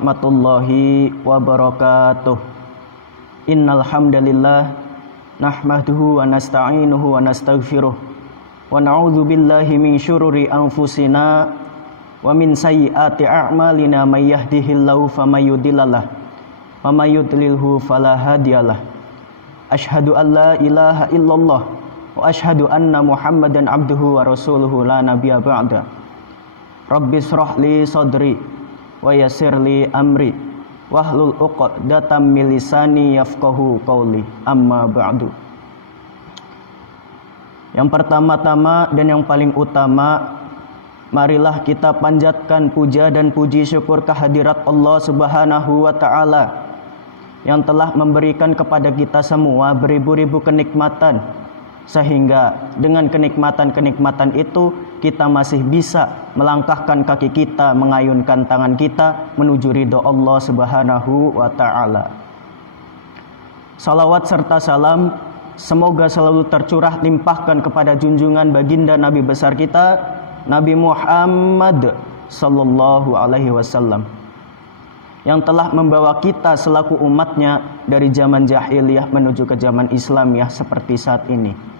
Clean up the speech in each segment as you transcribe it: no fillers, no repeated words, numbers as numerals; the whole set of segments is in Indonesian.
warahmatullahi wabarakatuh. Innal hamdalillah nahmaduhu wa nasta'inuhu wa nastaghfiruh wa na'udzu billahi min syururi anfusina wa min sayyiati a'malina may yahdihillahu famay yudhillalah wa may yudlilhu fala hadiyalah. Asyhadu an la ilaha illallah wa asyhadu anna Muhammadan abduhu wa rasuluhu la nabiyya ba'da. Rabbi shrah li sadri wa yassir li amri wahlul 'uqdatam min lisani yafqahu qawli. Amma ba'du. Yang pertama-tama dan yang paling utama, marilah kita panjatkan puja dan puji syukur kehadirat Allah Subhanahu wa taala yang telah memberikan kepada kita semua beribu-ribu kenikmatan, sehingga dengan kenikmatan-kenikmatan itu kita masih bisa melangkahkan kaki kita, mengayunkan tangan kita menuju ridho Allah Subhanahu wa taala. Salawat serta salam semoga selalu tercurah limpahkan kepada junjungan baginda Nabi besar kita, Nabi Muhammad sallallahu alaihi wasallam, yang telah membawa kita selaku umatnya dari zaman jahiliyah menuju ke zaman Islamiyah seperti saat ini.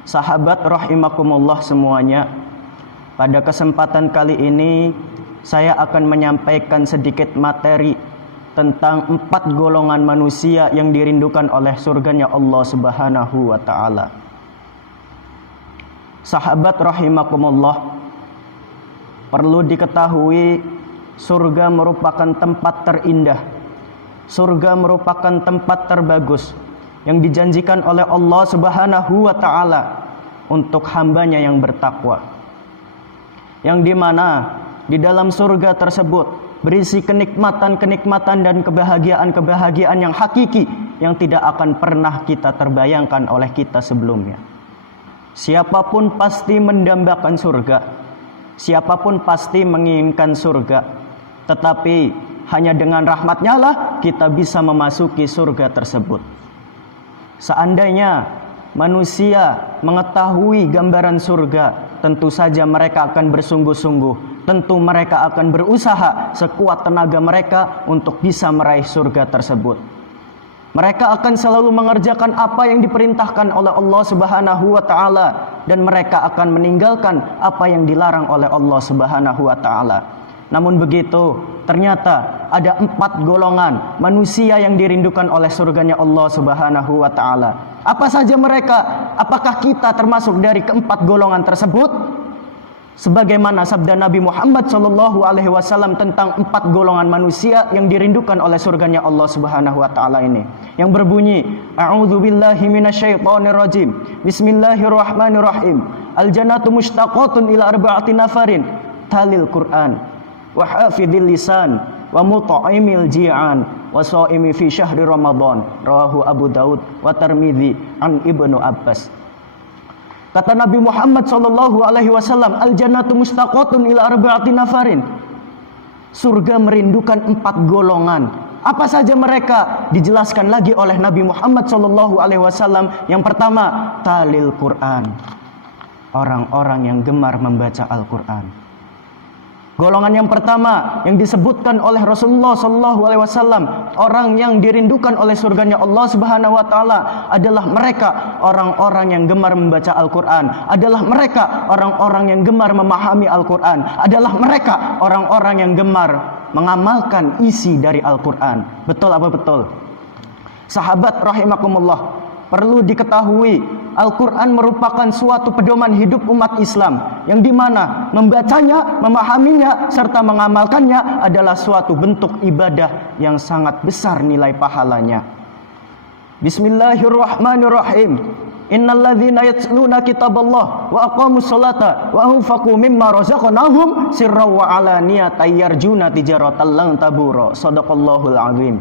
Sahabat rahimakumullah semuanya, pada kesempatan kali ini saya akan menyampaikan sedikit materi tentang 4 golongan manusia yang dirindukan oleh surganya Allah Subhanahu wa taala. Sahabat rahimakumullah, perlu diketahui surga merupakan tempat terindah. Surga merupakan tempat terbagus yang dijanjikan oleh Allah Subhanahu wa taala untuk hambanya yang bertakwa, yang dimana di dalam surga tersebut berisi kenikmatan-kenikmatan dan kebahagiaan-kebahagiaan yang hakiki yang tidak akan pernah kita terbayangkan oleh kita sebelumnya. Siapapun pasti mendambakan surga, siapapun pasti menginginkan surga, tetapi hanya dengan rahmat-Nya lah kita bisa memasuki surga tersebut. Seandainya manusia mengetahui gambaran surga, tentu saja mereka akan bersungguh-sungguh, tentu mereka akan berusaha sekuat tenaga mereka untuk bisa meraih surga tersebut. Mereka akan selalu mengerjakan apa yang diperintahkan oleh Allah Subhanahu wa taala, dan mereka akan meninggalkan apa yang dilarang oleh Allah Subhanahu wa taala. Namun begitu, ternyata ada 4 golongan manusia yang dirindukan oleh surganya Allah Subhanahu wa taala. Apa saja mereka? Apakah kita termasuk dari keempat golongan tersebut? Sebagaimana sabda Nabi Muhammad SAW tentang 4 golongan manusia yang dirindukan oleh surganya Allah Subhanahu wa taala ini, yang berbunyi, A'udzubillahi minasyaitonirrajim. Bismillahirrahmanirrahim. Al-jannatu mushtaqatun ila arba'ati nafarin talil Qur'an wa hafidhil lisan wa mut'imil ji'an wa shaimi fi syahri Ramadan. Rawahu Abu Daud wa Tirmidzi an Ibnu Abbas. Kata Nabi Muhammad sallallahu alaihi wasallam, al-jannatu mustaqatun ila arba'ati nafarin. Surga merindukan 4 golongan. Apa saja mereka? Dijelaskan lagi oleh Nabi Muhammad sallallahu alaihi wasallam. Yang pertama, talil Quran. Orang-orang yang gemar membaca Al-Qur'an. Golongan yang pertama yang disebutkan oleh Rasulullah SAW, orang yang dirindukan oleh surganya Allah Subhanahu wa taala adalah mereka orang-orang yang gemar membaca Al-Qur'an, adalah mereka orang-orang yang gemar memahami Al-Qur'an, adalah mereka orang-orang yang gemar mengamalkan isi dari Al-Qur'an. Betul apa betul? Sahabat rahimakumullah, perlu diketahui Al-Quran merupakan suatu pedoman hidup umat Islam, yang dimana membacanya, memahaminya, serta mengamalkannya adalah suatu bentuk ibadah yang sangat besar nilai pahalanya. Bismillahirrahmanirrahim. Innalladzina yatluna kitaballah wa aqamus salata wa anfaqu mimma razaqnahum sirran wa alaniyatan yarjuna tijaratan lan tabura. Shadaqallahul azim.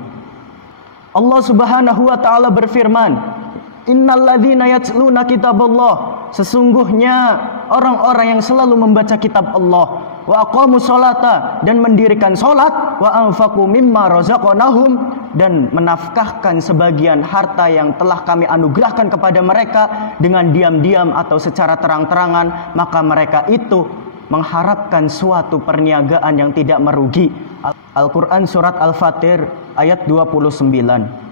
Allah Subhanahu wa taala berfirman, Innalladzina yatluna kitaballah, sesungguhnya orang-orang yang selalu membaca kitab Allah, wa aqamus salata, dan mendirikan salat, wa anfaqu mimma razaqnahum, dan menafkahkan sebagian harta yang telah kami anugerahkan kepada mereka dengan diam-diam atau secara terang-terangan, maka mereka itu mengharapkan suatu perniagaan yang tidak merugi. Al-Quran surat Al-Fatir ayat 29.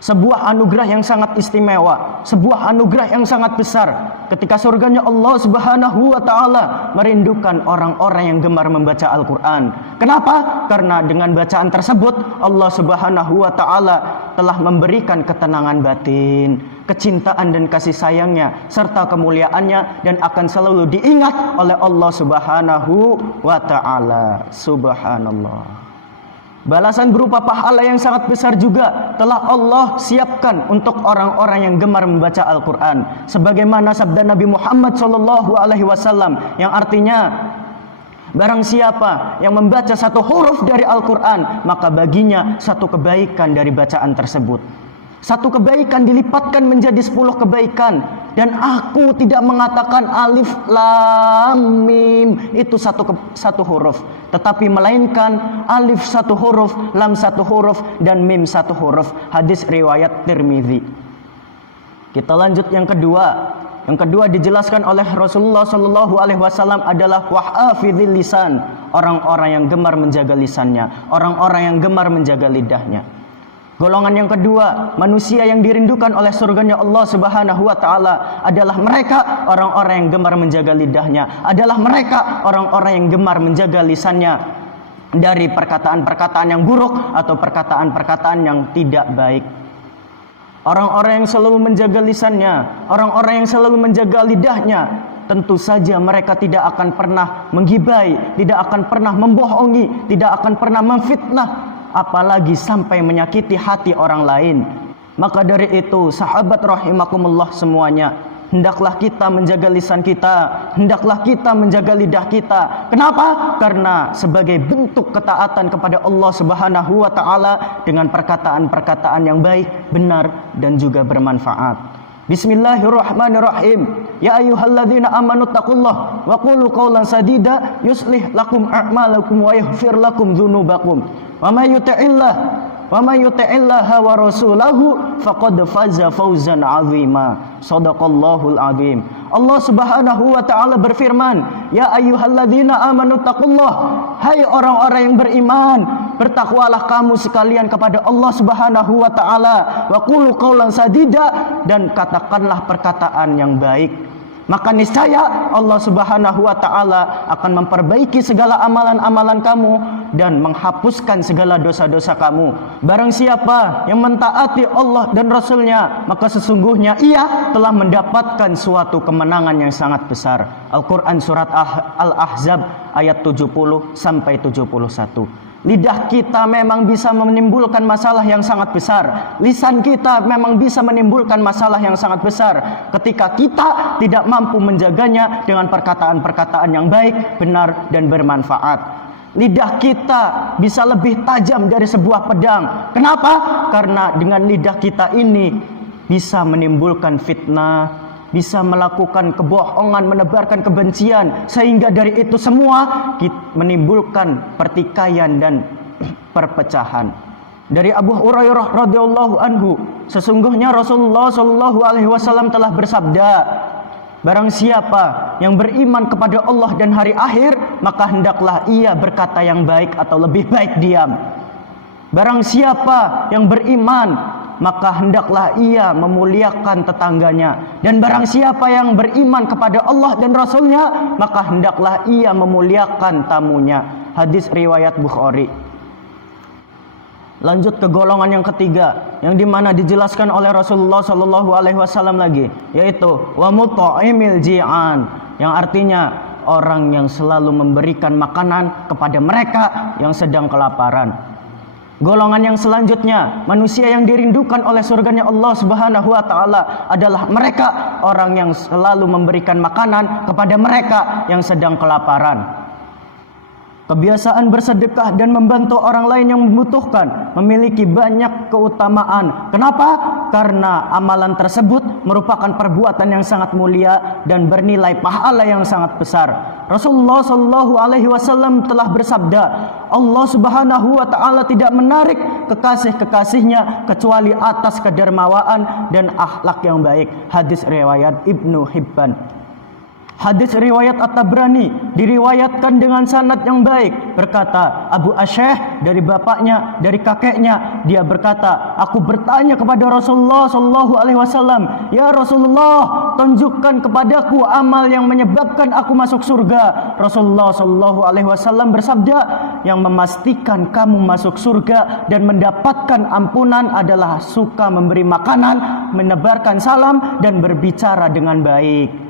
Sebuah anugerah yang sangat istimewa, sebuah anugerah yang sangat besar ketika surganya Allah Subhanahu wa taala merindukan orang-orang yang gemar membaca Al-Qur'an. Kenapa? Karena dengan bacaan tersebut Allah Subhanahu wa taala telah memberikan ketenangan batin, kecintaan dan kasih sayangnya serta kemuliaannya, dan akan selalu diingat oleh Allah Subhanahu wa taala. Subhanallah. Balasan berupa pahala yang sangat besar juga telah Allah siapkan untuk orang-orang yang gemar membaca Al-Quran. Sebagaimana sabda Nabi Muhammad SAW yang artinya, barang siapa yang membaca satu huruf dari Al-Quran, maka baginya satu kebaikan dari bacaan tersebut. Satu kebaikan dilipatkan menjadi 10 kebaikan. Dan aku tidak mengatakan alif lam mim itu satu huruf, tetapi melainkan alif satu huruf, lam satu huruf, dan mim satu huruf. Hadis riwayat Tirmidzi. Kita lanjut yang kedua. Yang kedua dijelaskan oleh Rasulullah SAW adalah wahafidhil lisan, orang-orang yang gemar menjaga lisannya, orang-orang yang gemar menjaga lidahnya. Golongan yang kedua, manusia yang dirindukan oleh surganya Allah Subhanahu wa taala adalah mereka orang-orang yang gemar menjaga lidahnya, adalah mereka orang-orang yang gemar menjaga lisannya dari perkataan-perkataan yang buruk atau perkataan-perkataan yang tidak baik. Orang-orang yang selalu menjaga lisannya, orang-orang yang selalu menjaga lidahnya, tentu saja mereka tidak akan pernah menggibai, tidak akan pernah membohongi, tidak akan pernah memfitnah, apalagi sampai menyakiti hati orang lain. Maka dari itu, sahabat rahimakumullah semuanya, hendaklah kita menjaga lisan kita, hendaklah kita menjaga lidah kita. Kenapa? Karena sebagai bentuk ketaatan kepada Allah Subhanahu wa taala dengan perkataan-perkataan yang baik, benar, dan juga bermanfaat. Bismillahirrahmanirrahim. Ya ayyuhalladzina amanu taqullah wa qulu qawlan sadida yuslih lakum a'malakum wa yaghfir lakum dzunubakum. Wa may yuti'illaha wa rasulahu faqad faza fawzan 'azima. Shadaqallahul 'azim. Allah Subhanahu wa taala berfirman, "Ya ayyuhalladzina amanu taqullah." Hai orang-orang yang beriman, bertakwalah kamu sekalian kepada Allah Subhanahu wa taala. Wa qulu qawlan sadida, dan katakanlah perkataan yang baik. Maka niscaya Allah Subhanahu wa taala akan memperbaiki segala amalan-amalan kamu dan menghapuskan segala dosa-dosa kamu. Barang siapa yang mentaati Allah dan Rasulnya, maka sesungguhnya ia telah mendapatkan suatu kemenangan yang sangat besar. Al-Quran surat Al-Ahzab ayat 70 sampai 71. Lidah kita memang bisa menimbulkan masalah yang sangat besar. Lisan kita memang bisa menimbulkan masalah yang sangat besar ketika kita tidak mampu menjaganya dengan perkataan-perkataan yang baik, benar, dan bermanfaat. Lidah kita bisa lebih tajam dari sebuah pedang. Kenapa? Karena dengan lidah kita ini bisa menimbulkan fitnah, bisa melakukan kebohongan, menebarkan kebencian, sehingga dari itu semua menimbulkan pertikaian dan perpecahan. Dari Abu Hurairah radhiyallahu anhu, sesungguhnya Rasulullah sallallahu alaihi wasallam telah bersabda, barang siapa yang beriman kepada Allah dan hari akhir, maka hendaklah ia berkata yang baik atau lebih baik diam. Barang siapa yang beriman, maka hendaklah ia memuliakan tetangganya. Dan barang siapa yang beriman kepada Allah dan Rasulnya, maka hendaklah ia memuliakan tamunya. Hadis riwayat Bukhari. Lanjut ke golongan yang ketiga, yang dimana dijelaskan oleh Rasulullah SAW lagi, yaitu wa mut'imil ji'an, yang artinya orang yang selalu memberikan makanan kepada mereka yang sedang kelaparan. Golongan yang selanjutnya, manusia yang dirindukan oleh surganya Allah Subhanahu wa taala adalah mereka orang yang selalu memberikan makanan kepada mereka yang sedang kelaparan. Kebiasaan bersedekah dan membantu orang lain yang membutuhkan memiliki banyak keutamaan. Kenapa? Karena amalan tersebut merupakan perbuatan yang sangat mulia dan bernilai pahala yang sangat besar. Rasulullah SAW telah bersabda, Allah Subhanahu wa taala tidak menarik kekasih-kekasihnya kecuali atas kedermawaan dan akhlak yang baik. Hadis riwayat Ibnu Hibban. Hadis riwayat At-Tabrani diriwayatkan dengan sanad yang baik. Berkata Abu Asy'ah dari bapaknya, dari kakeknya, dia berkata, aku bertanya kepada Rasulullah sallallahu alaihi wasallam, "Ya Rasulullah, tunjukkan kepadaku amal yang menyebabkan aku masuk surga." Rasulullah sallallahu alaihi wasallam bersabda, yang memastikan kamu masuk surga dan mendapatkan ampunan adalah suka memberi makanan, menebarkan salam, dan berbicara dengan baik.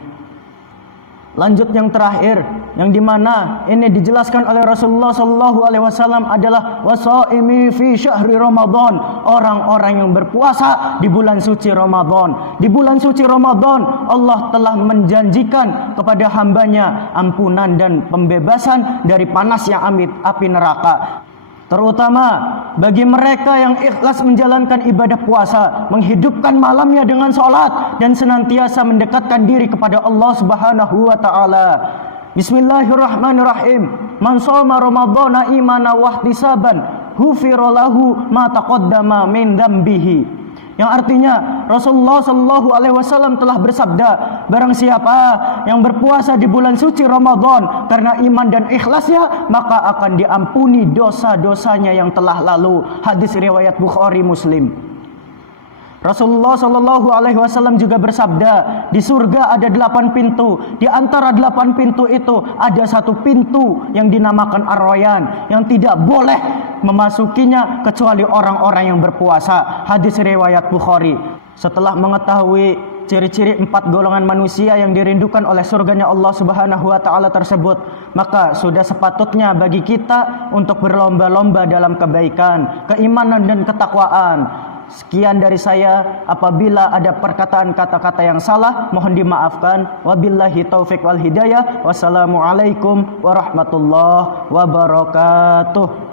Lanjut yang terakhir, yang dimana ini dijelaskan oleh Rasulullah sallallahu alaihi wasallam adalah wasaimi fi syahri Ramadan, orang-orang yang berpuasa di bulan suci Ramadan. Di bulan suci Ramadan Allah telah menjanjikan kepada hambanya ampunan dan pembebasan dari panasnya api neraka. Terutama bagi mereka yang ikhlas menjalankan ibadah puasa, menghidupkan malamnya dengan sholat, dan senantiasa mendekatkan diri kepada Allah Subhanahu wa ta'ala. Bismillahirrahmanirrahim. Man shoma ramadhana imana wahtisaban ghufira lahu ma taqaddama min dzambihi. Yang artinya Rasulullah sallallahu alaihi wasallam telah bersabda, barang siapa yang berpuasa di bulan suci Ramadan karena iman dan ikhlasnya, maka akan diampuni dosa-dosanya yang telah lalu. Hadis riwayat Bukhari Muslim. Rasulullah sallallahu alaihi wasallam juga bersabda, di surga ada 8 pintu. Di antara 8 pintu itu ada satu pintu yang dinamakan Ar-Rayyan, yang tidak boleh memasukinya kecuali orang-orang yang berpuasa. Hadis riwayat Bukhari. Setelah mengetahui ciri-ciri 4 golongan manusia yang dirindukan oleh surganya Allah Subhanahu wa ta'ala tersebut, maka sudah sepatutnya bagi kita untuk berlomba-lomba dalam kebaikan, keimanan, dan ketakwaan. Sekian dari saya. Apabila ada perkataan kata-kata yang salah, mohon dimaafkan. Wabillahi taufik wal hidayah. Wassalamualaikum warahmatullahi wabarakatuh.